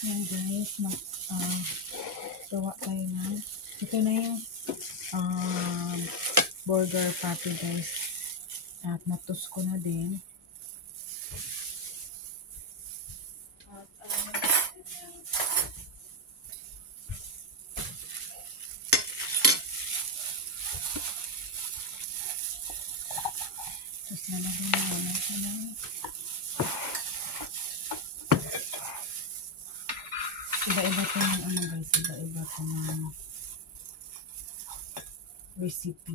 Yan guys, gawa tayo na. Ito na yung burger patty guys. At natus ko na din. Tapos nalagyan na natin ng iba-iba ito ng ano guys, iba-iba ito ng recipe.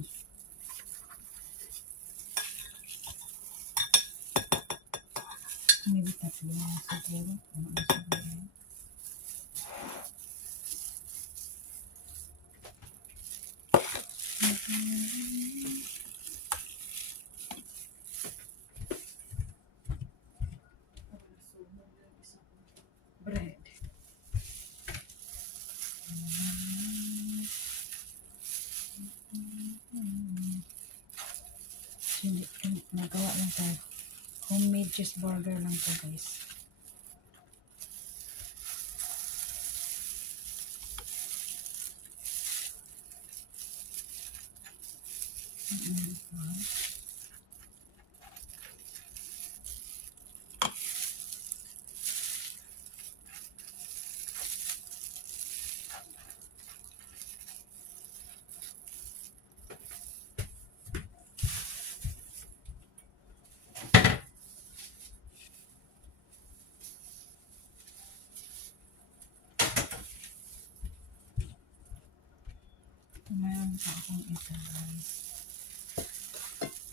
Maybe tatlo na siguro. Ano na siguro. Bread. Nagawa lang tayo. Homemade cheeseburger lang to guys. Mayroon pa akong ito guys.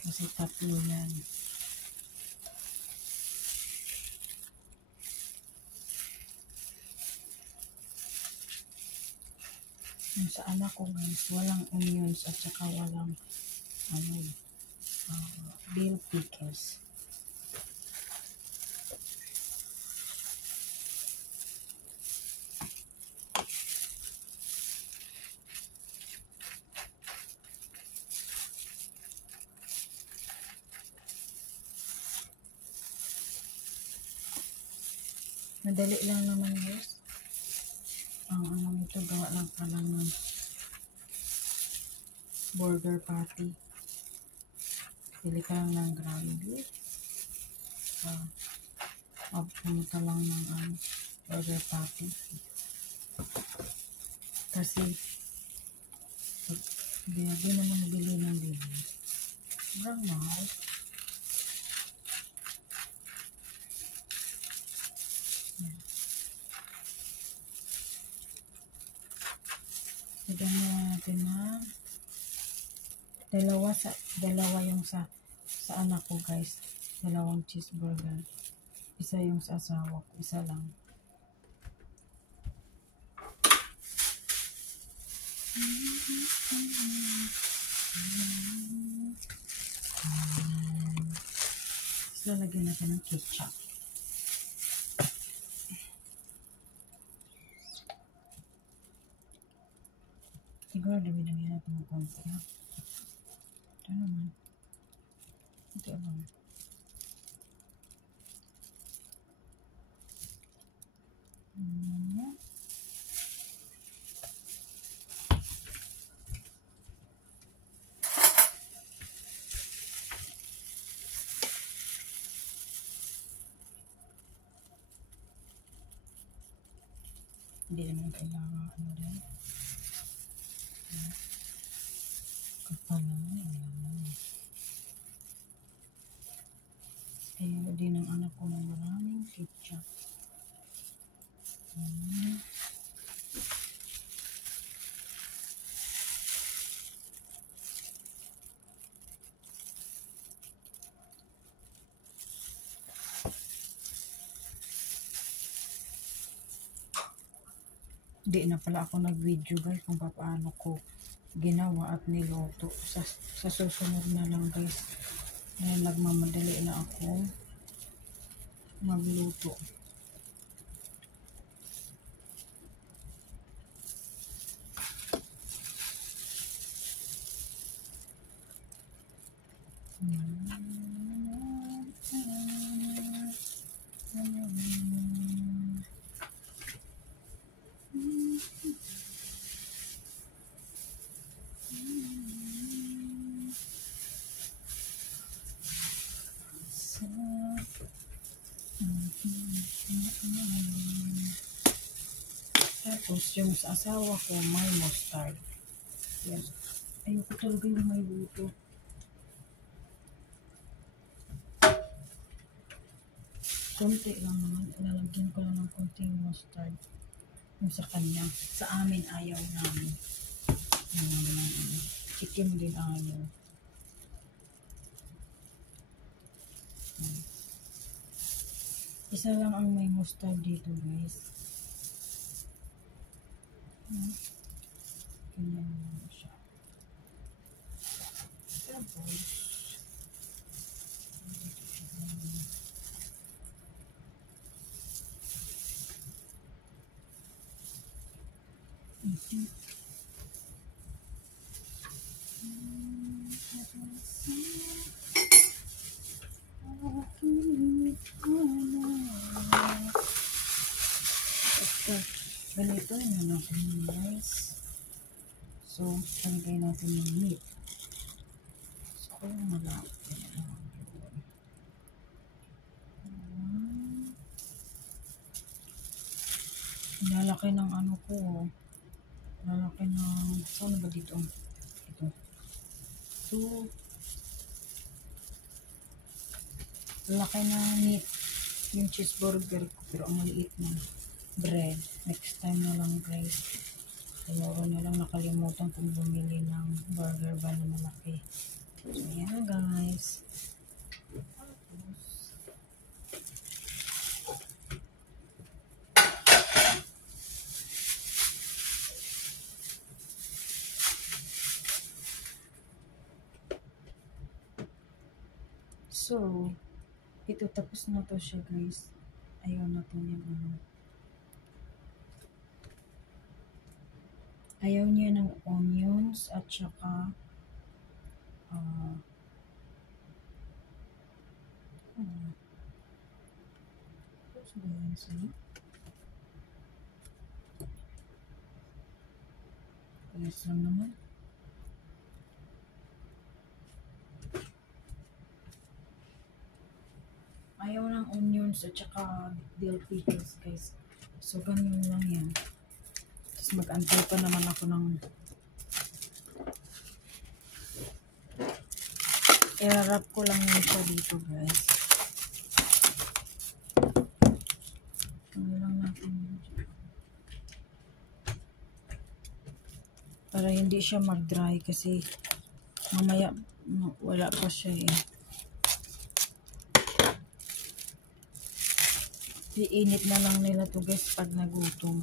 Kasi tatlo yan. Yung sa anak ko guys, walang onions at saka walang dill pickles. Madali lang naman guys. Ang ano nito, gawa lang pala ng burger patty. Pili ka lang ng ground beef. Pumunta lang ng burger patty. Kasi hindi naman bili ng bili. Sobrang mahal. Lagyan natin na dalawa yung sa anak ko guys. Dalawang cheeseburger. Isa yung sa asawa ko. Isa lang. So, lagyan natin ng ketchup. Siguro dami-dami natin ng konti. Ito naman. Ito naman. Hindi naman kailangan ano rin. Kapal naman. Ayaw din ng anak ko ng maraming ketchup. Hindi na pala ako nag-video guys kung paano ko ginawa at niluto. Sa susunod na lang guys. Ngayon nagmamadali na ako magluto. Tapos, yung sa asawa ko, may mustard. Yan. Ayoko talaga yung may buto. Konti lang naman. Ilalagyan ko lang ng konting mustard. Yung sa kanya. Sa amin, ayaw namin. Chicken din ayaw. Isa lang ang may mustard dito, guys. Ganyan lang siya. Tapos, ganito yun natin guys. So, talagay natin yung meat. So, kung malapit na lalaki ng ano ko. Lalaki ng, saan ba dito? Ito. So, lalaki na meat. Yung cheeseburger ko, pero ang maliit na bread. Next time na lang guys. Siguro na lang nakalimutan kung bumili ng burger ba na malaki. So, yan guys. So, ito tapos na to siya guys. Ayaw na to yung ano. Ayaw niya ng onions at saka yes lang naman. Ayaw ng onions at saka dill pickles guys. So ganyan lang yan. Tapos mag-antay pa naman ako ng i-wrap ko lang yan siya dito guys. Ano lang natin para hindi siya mag-dry kasi mamaya wala pa siya eh. Iinit na lang nila to guys pag nagutom.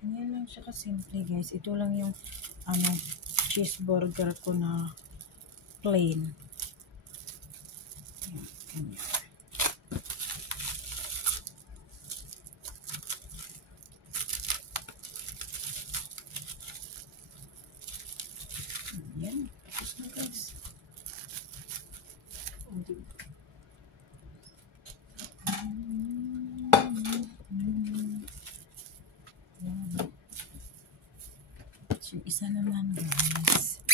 Ganyan lang siya kasimple guys. Ito lang yung ano cheeseburger ko na plain. Ganyan. Yan. Tapos na guys. So, isa naman guys.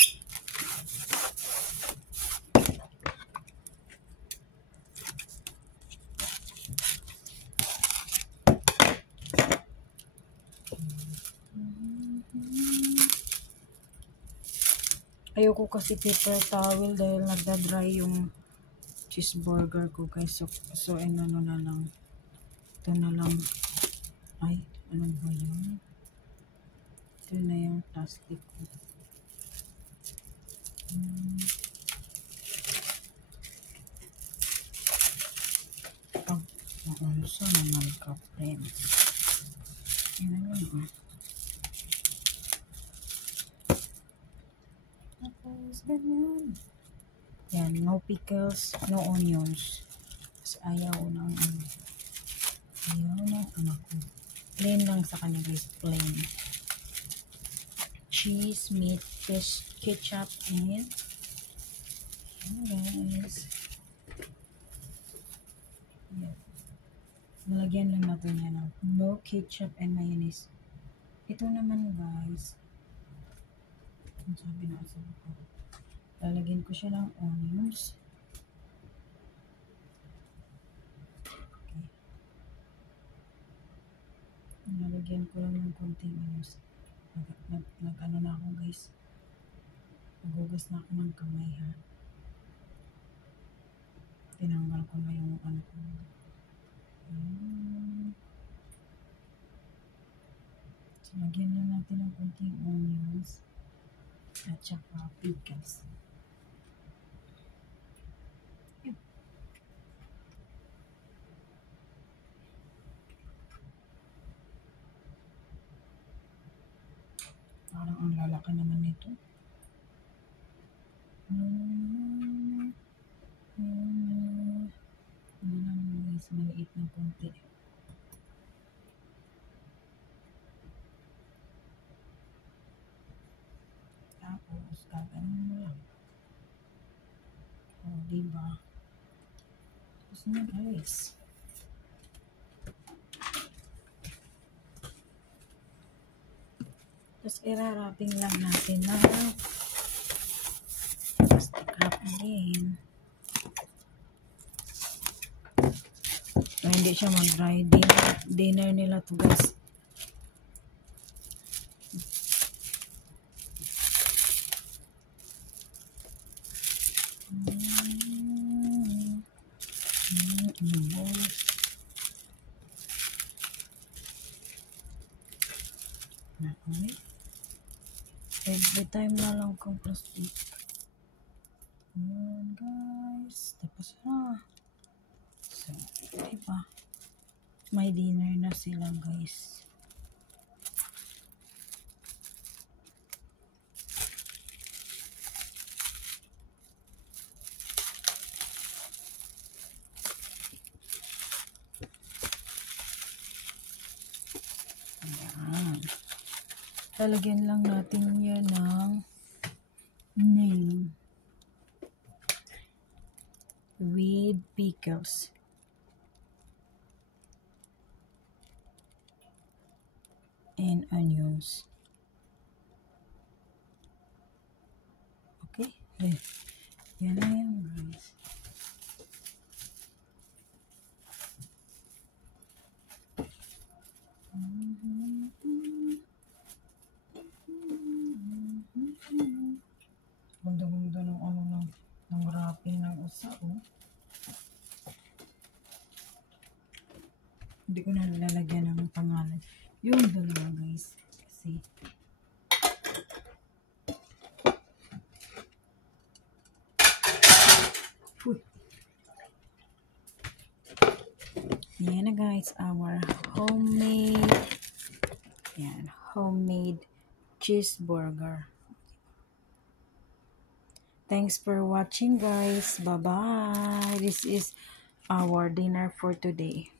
Ayoko kasi paper towel dahil nagda-dry yung cheeseburger ko guys. So ano na lang. Ito na lang. Ay, ano ba yun? Ito na yung plastic ko. Maunsa naman ka, friends. Yan na yun. Tapos, ganyan. Yan, no pickles, no onions. Kasi ayaw ng ano. Ayaw ng anak ko. Plain lang sa kanya guys, plain. Cheese, meat, fish, ketchup, and yan guys. Yan. Nalagyan lang natin yan ng no ketchup and mayonnaise. Ito naman guys. Ang sabi na asawa ko. Lalagyan ko siya ng onions. Lalagyan ko lang ng konting ano na ako guys. Nagugas na ako ng kamay ha. Tinanggal ko na yung ano ko. So, lagyan na natin ng konting onions at saka pickles. Parang ang lalaki naman nito. Ano lang guys, maliit na konti. Tapos, gaganon mo lang. O, diba? Tapos na guys. Tapos, irarapping lang natin na plastic wrap again. So, hindi siya mag-dry. Dinner nila to guys. Okay. Every time na lang kong plastic. Ayan guys. Tapos na. So, diba? May dinner na sila guys. Ayan. Lalagyan lang natin yan ng name with pickles. And onions. Okay? Yan na yan guys. Ganda-ganda ng ano ng wrapping ng usa, oh. Hindi ko na lalagyan ng pangalan. Yung dalawa guys. Kasi yan na guys, our homemade cheeseburger. Thanks for watching guys. Bye bye. This is our dinner for today.